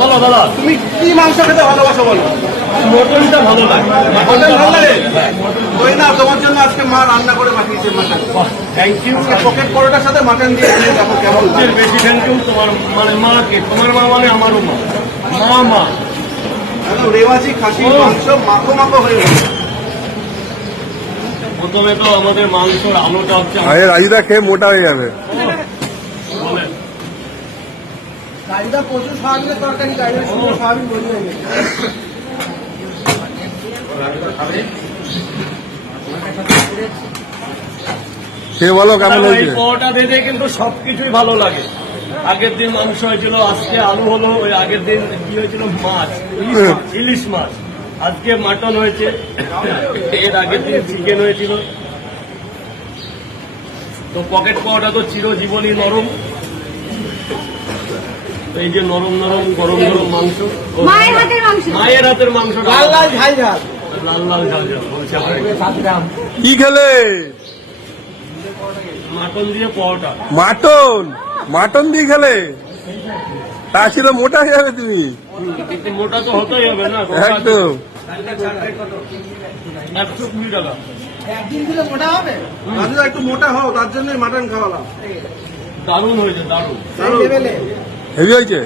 বলো দাদা, তুমি কি মাংস খেতে ভালোবাসো বলো? মটনটা ভালো লাগে। মটন ভালো লাগে? ওই না, তোমার জন্য আজকে মা রান্না করে পাঠিয়েছে মাটন। Thank you. পকেট পরোটার সাথে মাটন দিয়ে দেখো কেমন বেশি। থ্যাংক ইউ তোমার মানে মাকে। তোমার মা মানে আমারও মা। মা রেওয়াজি খাসির মাংস মাখো মাখো হয়ে গেছে। প্রথমে তো আমাদের মাংসর আলোটা হচ্ছে রাজুদা খেয়ে মোটা হয়ে যাবে। বলেন গাড়িটা প্রচুর সয়াবিনের তরকারি, গাড়িটা সয়াবিন বলি হয়ে গেছে। সে বলো কেমন হয়েছে? পরোটা দিয়ে কিন্তু সবকিছুই ভালো লাগে। আগের দিন মাংস হয়েছিল, আজকে আলু হলো, ওই আগের দিন কি হয়েছিল মাছ, ইলিশ মাছ, আজকে মাটন হয়েছে, এর আগের দিন চিকেন হয়েছিল। তো পকেট পাওয়াটা তো চিরজীবনই নরম। এই যে নরম নরম গরম গরম মাংস, মায়ের হাতের মাংস, লাল লাল ঝাল ঝাল, লাল লাল ঝাল ঝাল বলছে। কি খেলে? মাটন দিয়ে পরোটা। মাটন দিয়ে খেলে? তা ছিল মোটা হয়ে যাবে তুমি। কিন্তু মোটা তো হতেই হবে না। একদম 120 টাকা। একদিন দিলে মোটা হবে। রাজুদা একটু মোটা হও, তার জন্যই মাটন খাওয়ালাম। দারুণ হয়েছে, দারুণ। হেভি হয়েছে।